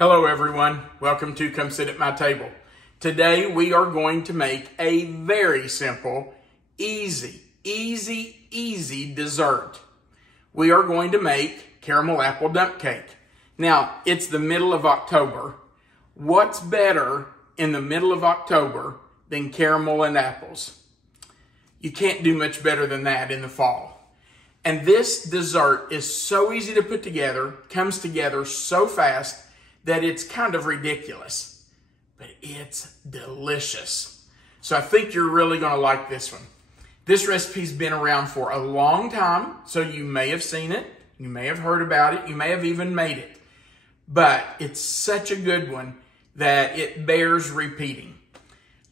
Hello everyone, welcome to Come Sit at My Table. Today we are going to make a very simple, easy dessert. We are going to make caramel apple dump cake. Now, it's the middle of October. What's better in the middle of October than caramel and apples? You can't do much better than that in the fall. And this dessert is so easy to put together, comes together so fast, that it's kind of ridiculous, but it's delicious. So I think you're really going to like this one. This recipe's been around for a long time, so you may have seen it, you may have heard about it, you may have even made it. But it's such a good one that it bears repeating.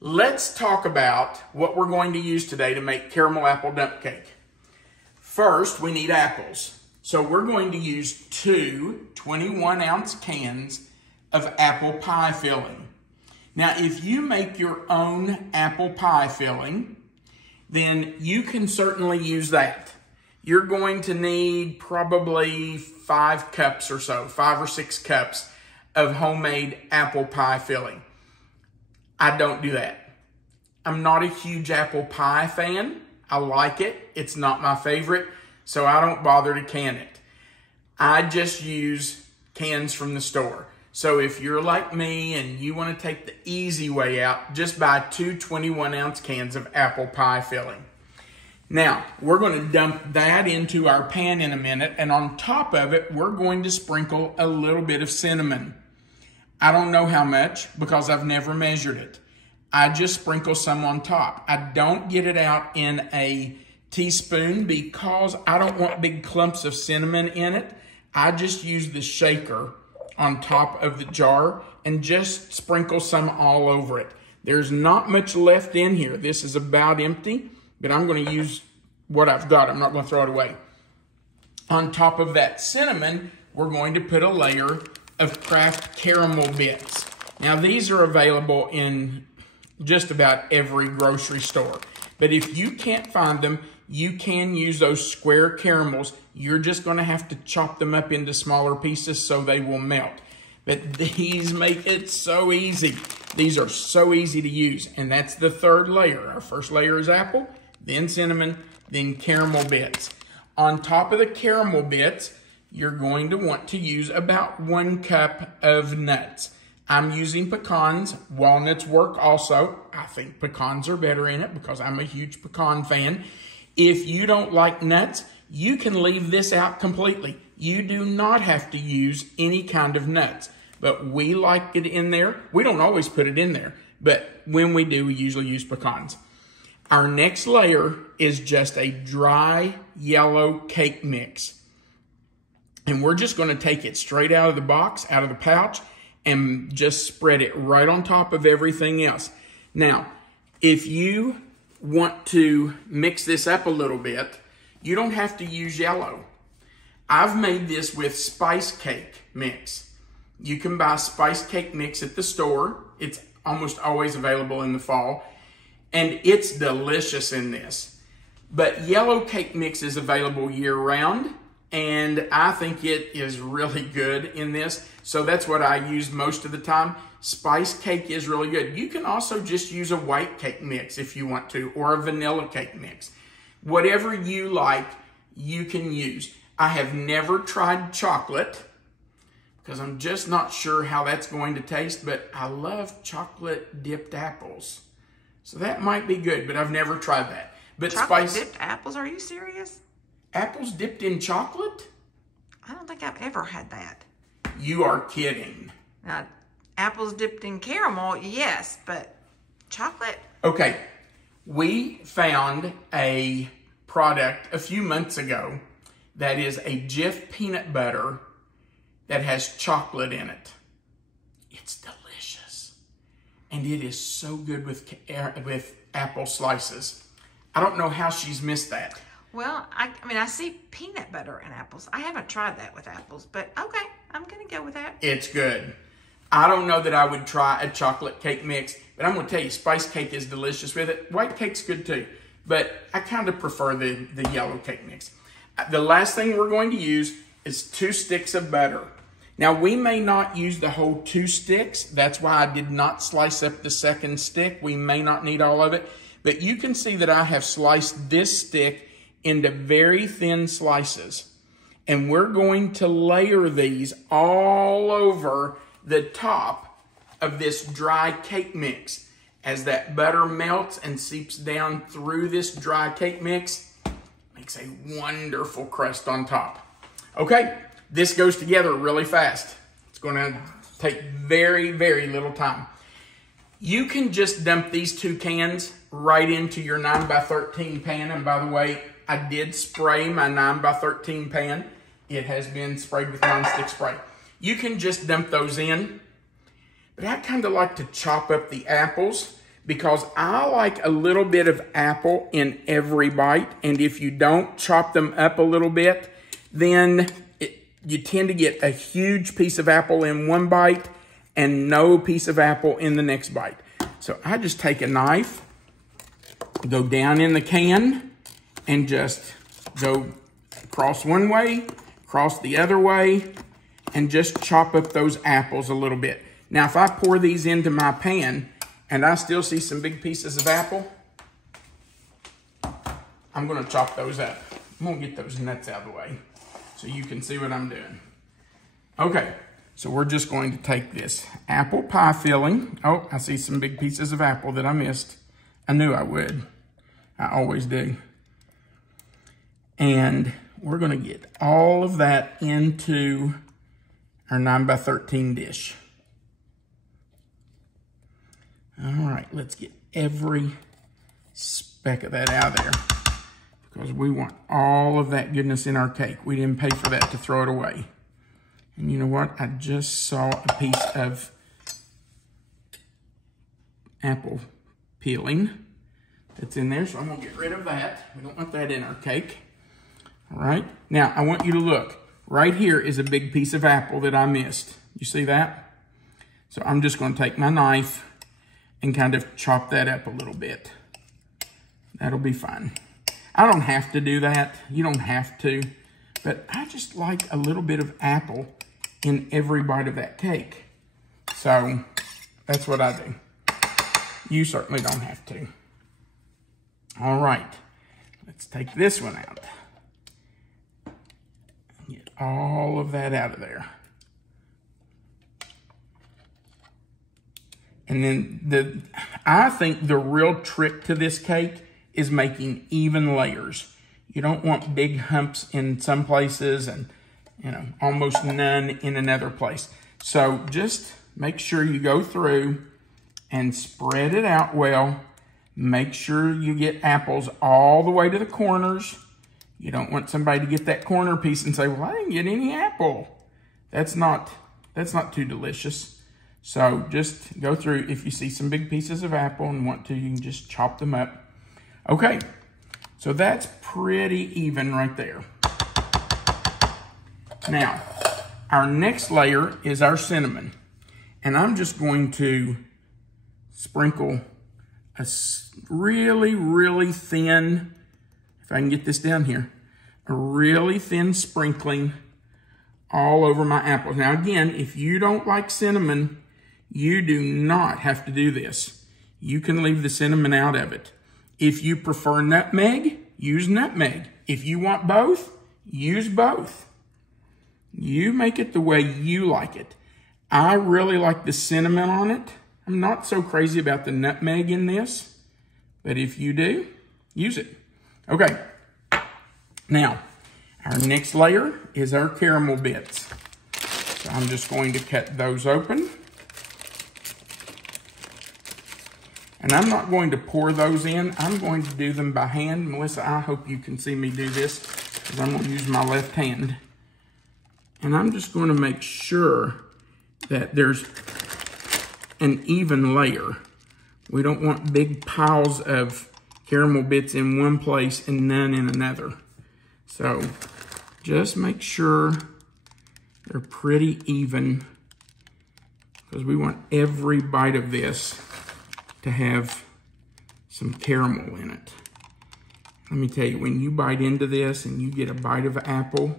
Let's talk about what we're going to use today to make caramel apple dump cake. First, we need apples. So we're going to use two 21-ounce cans of apple pie filling. Now, if you make your own apple pie filling, then you can certainly use that. You're going to need probably 5 cups or so, 5 or 6 cups of homemade apple pie filling. I don't do that. I'm not a huge apple pie fan. I like it. It's not my favorite, so I don't bother to can it. I just use cans from the store. So if you're like me and you want to take the easy way out, just buy 2 21-ounce cans of apple pie filling. Now, we're going to dump that into our pan in a minute, and on top of it, we're going to sprinkle a little bit of cinnamon. I don't know how much because I've never measured it. I just sprinkle some on top. I don't get it out in a teaspoon because I don't want big clumps of cinnamon in it. I just use the shaker on top of the jar and just sprinkle some all over it. There's not much left in here. This is about empty, but I'm going to use what I've got. I'm not going to throw it away. On top of that cinnamon, we're going to put a layer of Kraft caramel bits. Now, these are available in just about every grocery store. But if you can't find them, you can use those square caramels. You're just going to have to chop them up into smaller pieces so they will melt. But these make it so easy. These are so easy to use. And that's the third layer. Our first layer is apple, then cinnamon, then caramel bits. On top of the caramel bits, you're going to want to use about 1 cup of nuts. I'm using pecans. Walnuts work also. I think pecans are better in it because I'm a huge pecan fan. If you don't like nuts, you can leave this out completely. You do not have to use any kind of nuts, but we like it in there. We don't always put it in there, but when we do, we usually use pecans. Our next layer is just a dry yellow cake mix. And we're just going to take it straight out of the box, out of the pouch, and just spread it right on top of everything else. Now, if you want to mix this up a little bit, you don't have to use yellow. I've made this with spice cake mix. You can buy spice cake mix at the store. It's almost always available in the fall, and it's delicious in this. But yellow cake mix is available year-round, and I think it is really good in this. So that's what I use most of the time. Spice cake is really good. You can also just use a white cake mix if you want to, or a vanilla cake mix. Whatever you like, you can use. I have never tried chocolate because I'm just not sure how that's going to taste, but I love chocolate dipped apples. So that might be good, but I've never tried that. But chocolate dipped apples? Are you serious? Apples dipped in chocolate? I don't think I've ever had that. You are kidding. Now, apples dipped in caramel, yes, but chocolate? Okay, we found a product a few months ago that is a Jif peanut butter that has chocolate in it. It's delicious. And it is so good with apple slices. I don't know how she's missed that. Well, I mean, I see peanut butter in apples. I haven't tried that with apples, but okay, I'm going to go with that. It's good. I don't know that I would try a chocolate cake mix, but I'm going to tell you, spice cake is delicious with it. White cake's good too, but I kind of prefer the yellow cake mix. The last thing we're going to use is 2 sticks of butter. Now, we may not use the whole 2 sticks. That's why I did not slice up the second stick. We may not need all of it. But you can see that I have sliced this stick into very thin slices. And we're going to layer these all over the top of this dry cake mix. As that butter melts and seeps down through this dry cake mix, makes a wonderful crust on top. Okay, this goes together really fast. It's going to take very, very little time. You can just dump these 2 cans right into your 9x13 pan. And by the way, I did spray my 9x13 pan. It has been sprayed with nonstick spray. You can just dump those in. But I kind of like to chop up the apples because I like a little bit of apple in every bite. And if you don't chop them up a little bit, then you tend to get a huge piece of apple in one bite and no piece of apple in the next bite. So I just take a knife, go down in the can, and just go across one way, cross the other way, and just chop up those apples a little bit. Now, if I pour these into my pan and I still see some big pieces of apple, I'm going to chop those up. I'm going to get those nuts out of the way so you can see what I'm doing. Okay, so we're just going to take this apple pie filling. Oh, I see some big pieces of apple that I missed. I knew I would. I always do. And we're going to get all of that into our 9x13 dish. All right, let's get every speck of that out of there because we want all of that goodness in our cake. We didn't pay for that to throw it away. And you know what? I just saw a piece of apple peeling that's in there, so I'm going to get rid of that. We don't want that in our cake. All right. Now, I want you to look. Right here is a big piece of apple that I missed. You see that? So I'm just going to take my knife and kind of chop that up a little bit. That'll be fine. I don't have to do that. You don't have to. But I just like a little bit of apple in every bite of that cake. So that's what I do. You certainly don't have to. All right. Let's take this one out. Get all of that out of there. And then I think the real trick to this cake is making even layers. You don't want big humps in some places and, you know, almost none in another place. So just make sure you go through and spread it out well. Make sure you get apples all the way to the corners. You don't want somebody to get that corner piece and say, well, I didn't get any apple. That's not too delicious. So just go through. If you see some big pieces of apple and want to, you can just chop them up. Okay, so that's pretty even right there. Now, our next layer is our cinnamon. And I'm just going to sprinkle a really, really thin, if I can get this down here, a really thin sprinkling all over my apples. Now again, if you don't like cinnamon, you do not have to do this. You can leave the cinnamon out of it. If you prefer nutmeg, use nutmeg. If you want both, use both. You make it the way you like it. I really like the cinnamon on it. I'm not so crazy about the nutmeg in this, but if you do, use it. Okay, now our next layer is our caramel bits. So I'm just going to cut those open. And I'm not going to pour those in. I'm going to do them by hand. Melissa, I hope you can see me do this because I'm going to use my left hand. And I'm just going to make sure that there's an even layer. We don't want big piles of caramel bits in one place and none in another. So just make sure they're pretty even because we want every bite of this to have some caramel in it. Let me tell you, when you bite into this and you get a bite of apple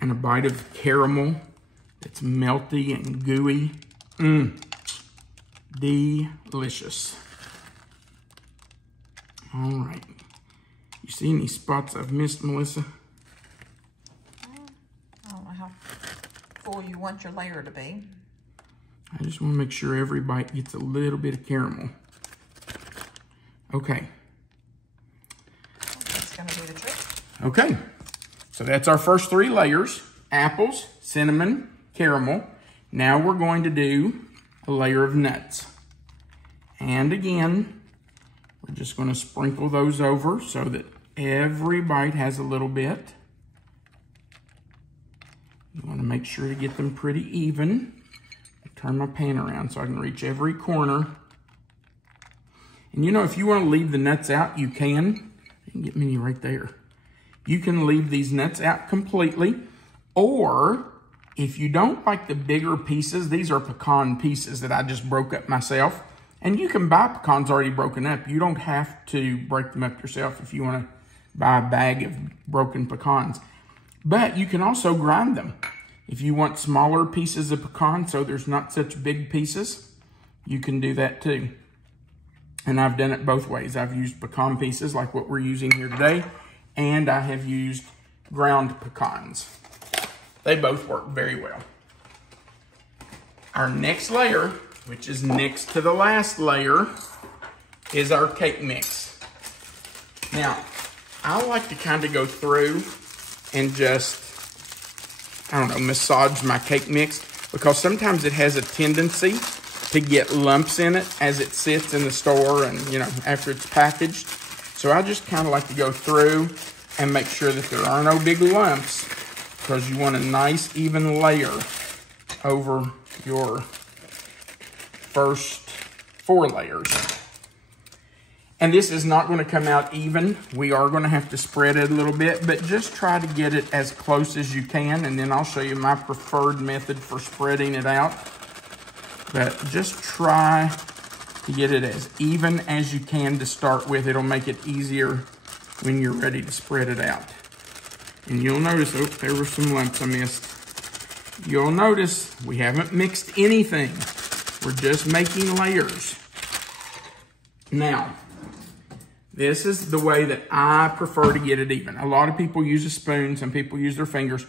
and a bite of caramel, It's melty and gooey. Delicious. All right. You see any spots I've missed, Melissa? I don't know how full you want your layer to be. I just want to make sure every bite gets a little bit of caramel. Okay. That's going to be the trick. Okay. So that's our first 3 layers. Apples, cinnamon, caramel. Now we're going to do a layer of nuts. And again, we're just going to sprinkle those over so that every bite has a little bit. You want to make sure to get them pretty even. Turn my pan around so I can reach every corner. And you know, if you want to leave the nuts out, you can. You can get many right there. You can leave these nuts out completely. Or if you don't like the bigger pieces, these are pecan pieces that I just broke up myself. And you can buy pecans already broken up. You don't have to break them up yourself if you want to buy a bag of broken pecans. But you can also grind them. If you want smaller pieces of pecan so there's not such big pieces, you can do that too. And I've done it both ways. I've used pecan pieces like what we're using here today, and I have used ground pecans. They both work very well. Our next layer, which is next to the last layer, is our cake mix. Now, I like to kind of go through and just, I don't know, massage my cake mix, because sometimes it has a tendency to get lumps in it as it sits in the store and, you know, after it's packaged. So I just kind of like to go through and make sure that there are no big lumps, because you want a nice even layer over your first 4 layers. And this is not going to come out even. We are going to have to spread it a little bit, but just try to get it as close as you can, and then I'll show you my preferred method for spreading it out. But just try to get it as even as you can to start with. It'll make it easier when you're ready to spread it out. And you'll notice, oh, there were some lumps I missed. You'll notice we haven't mixed anything. We're just making layers. Now, this is the way that I prefer to get it even. A lot of people use a spoon. Some people use their fingers.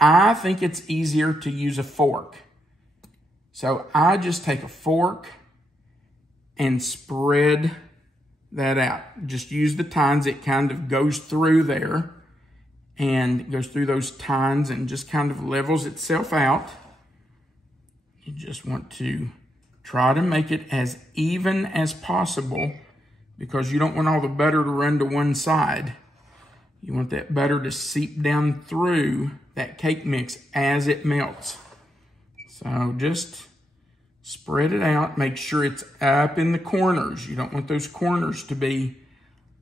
I think it's easier to use a fork. So I just take a fork and spread that out. Just use the tines. It kind of goes through there and goes through those tines and just kind of levels itself out. You just want to try to make it as even as possible, because you don't want all the butter to run to one side. You want that butter to seep down through that cake mix as it melts. So just spread it out. Make sure it's up in the corners. You don't want those corners to be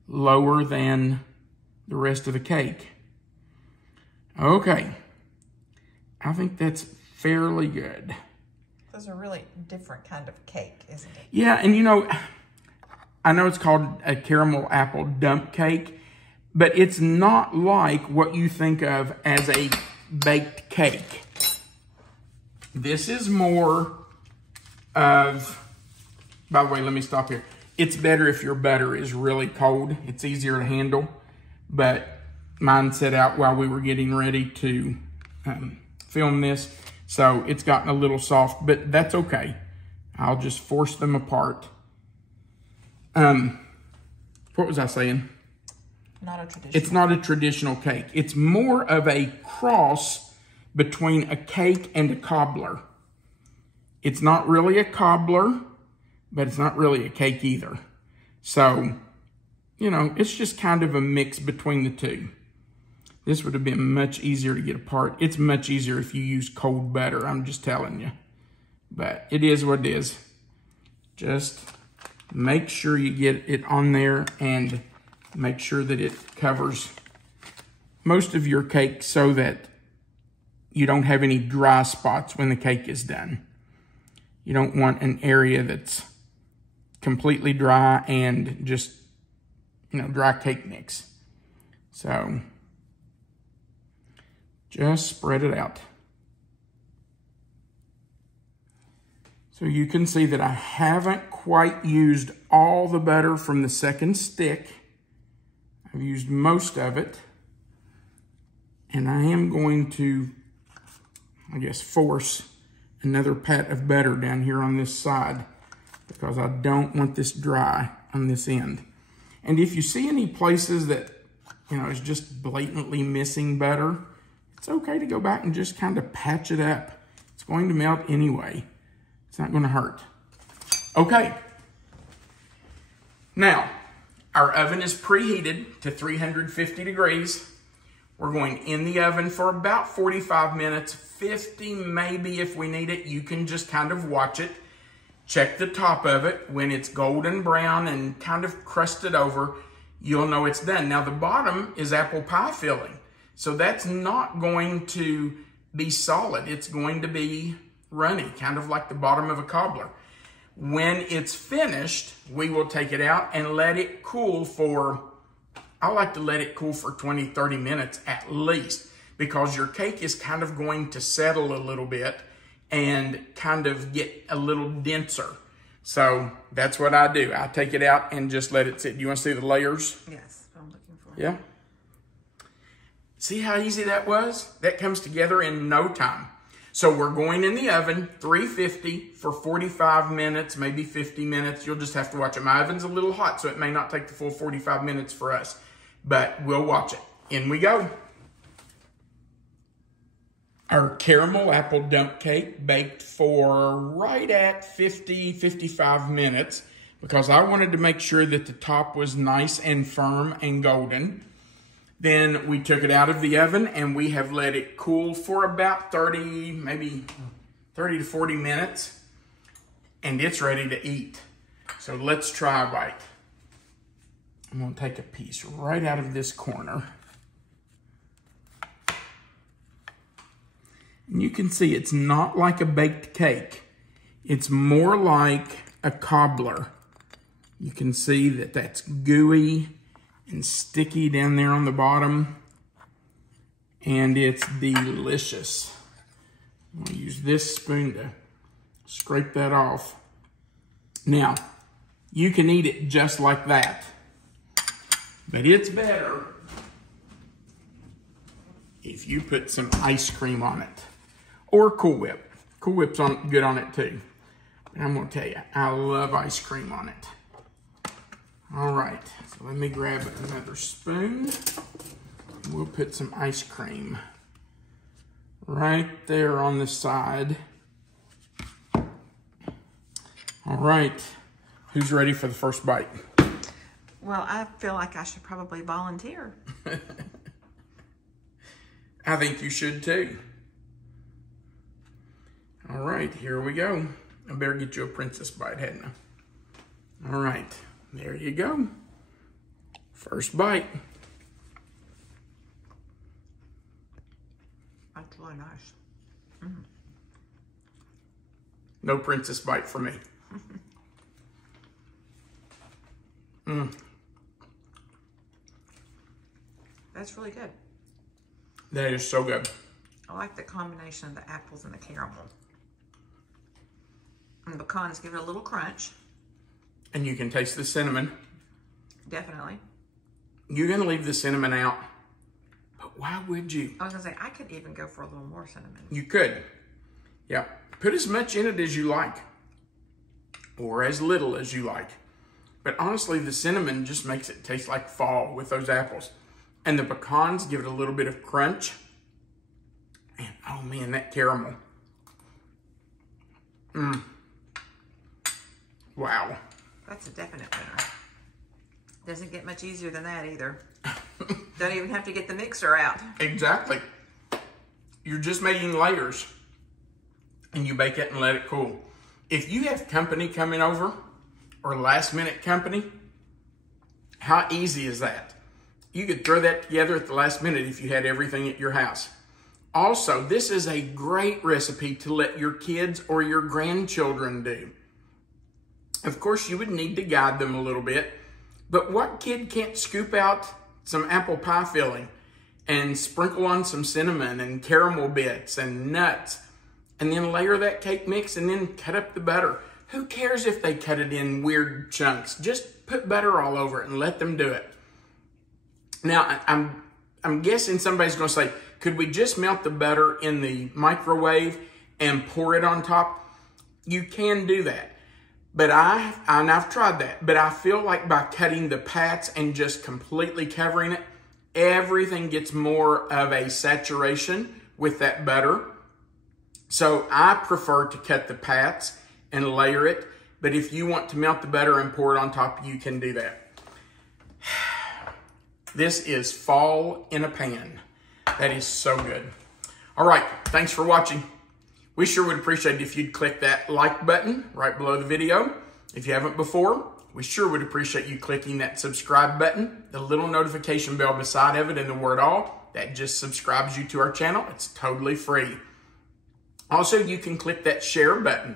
lower than the rest of the cake. Okay. I think that's fairly good. Those are really different kind of cake, isn't it? Yeah, and you know, I know it's called a caramel apple dump cake, but it's not like what you think of as a baked cake. This is more of, by the way, let me stop here. It's better if your butter is really cold. It's easier to handle, but mine set out while we were getting ready to film this, so it's gotten a little soft, but that's okay. I'll just force them apart. What was I saying? Not a traditional. It's not a traditional cake. It's more of a cross between a cake and a cobbler. It's not really a cobbler, but it's not really a cake either. So, you know, it's just kind of a mix between the two. This would have been much easier to get apart. It's much easier if you use cold butter, I'm just telling you. But it is what it is. Just make sure you get it on there and make sure that it covers most of your cake so that you don't have any dry spots when the cake is done. You don't want an area that's completely dry and just, you know, dry cake mix. So just spread it out. So you can see that I haven't quite used all the butter from the second stick. I've used most of it. And I am going to, I guess, force another pat of butter down here on this side because I don't want this dry on this end. And if you see any places that, is just blatantly missing butter, it's okay to go back and just kind of patch it up. It's going to melt anyway. It's not going to hurt. Okay. Now, our oven is preheated to 350 degrees. We're going in the oven for about 45 minutes, 50 maybe if we need it. You can just kind of watch it. Check the top of it. When it's golden brown and kind of crusted over, you'll know it's done. Now, the bottom is apple pie filling. So that's not going to be solid. It's going to be runny, kind of like the bottom of a cobbler. When it's finished, we will take it out and let it cool for, I like to let it cool for 20, 30 minutes at least, because your cake is kind of going to settle a little bit and kind of get a little denser. So that's what I do. I take it out and just let it sit. Do you want to see the layers? Yes, I'm looking for it. Yeah. See how easy that was? That comes together in no time. So we're going in the oven, 350 for 45 minutes, maybe 50 minutes. You'll just have to watch it. My oven's a little hot, so it may not take the full 45 minutes for us, but we'll watch it. In we go. Our caramel apple dump cake baked for right at 50, 55 minutes because I wanted to make sure that the top was nice and firm and golden. Then we took it out of the oven and we have let it cool for about 30, maybe 30 to 40 minutes. And it's ready to eat. So let's try a bite. I'm gonna take a piece right out of this corner. And you can see it's not like a baked cake. It's more like a cobbler. You can see that that's gooey and sticky down there on the bottom, and it's delicious. I'm gonna use this spoon to scrape that off. Now, you can eat it just like that, but it's better if you put some ice cream on it, or Cool Whip. Cool Whip's good on it too. And I'm gonna tell you, I love ice cream on it. All right, so let me grab another spoon. We'll put some ice cream right there on the side. All right, who's ready for the first bite? Well, I feel like I should probably volunteer. I think you should too. All right, here we go. I better get you a princess bite, hadn't I? All right. There you go. First bite. That's really nice. No princess bite for me. That's really good. That is so good. I like the combination of the apples and the caramel. And the pecans give it a little crunch. And you can taste the cinnamon. Definitely. You're going to leave the cinnamon out. But why would you? I was going to say, I could even go for a little more cinnamon. You could. Yeah. Put as much in it as you like. Or as little as you like. But honestly, the cinnamon just makes it taste like fall with those apples. And the pecans give it a little bit of crunch. And oh man, that caramel. Wow. That's a definite winner. Doesn't get much easier than that either. Don't even have to get the mixer out. Exactly. You're just making layers. And you bake it and let it cool. If you have company coming over, or last minute company, how easy is that? You could throw that together at the last minute if you had everything at your house. Also, this is a great recipe to let your kids or your grandchildren do. Of course, you would need to guide them a little bit, but what kid can't scoop out some apple pie filling and sprinkle on some cinnamon and caramel bits and nuts and then layer that cake mix and then cut up the butter. Who cares if they cut it in weird chunks? Just put butter all over it and let them do it. Now, I'm guessing somebody's going to say, could we just melt the butter in the microwave and pour it on top? You can do that. But I've tried that. But I feel like by cutting the pats and just completely covering it, everything gets more of a saturation with that butter. So I prefer to cut the pats and layer it. But if you want to melt the butter and pour it on top, you can do that. This is fall in a pan. That is so good. All right, thanks for watching. We sure would appreciate it if you'd click that like button right below the video. If you haven't before, we sure would appreciate you clicking that subscribe button, the little notification bell beside of it, and the word all. That just subscribes you to our channel. It's totally free. Also, you can click that share button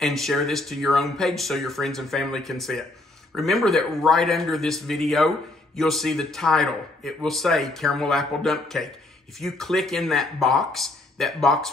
and share this to your own page so your friends and family can see it. Remember that right under this video, you'll see the title. It will say Caramel Apple Dump Cake. If you click in that box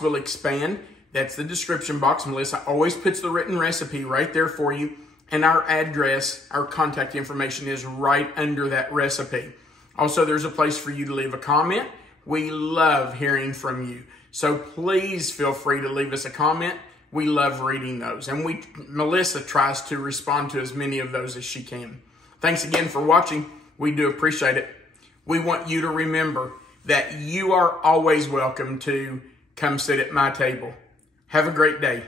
will expand. That's the description box. Melissa always puts the written recipe right there for you. And our address, our contact information is right under that recipe. Also, there's a place for you to leave a comment. We love hearing from you. So please feel free to leave us a comment. We love reading those. And Melissa tries to respond to as many of those as she can. Thanks again for watching. We do appreciate it. We want you to remember that you are always welcome to come sit at my table. Have a great day.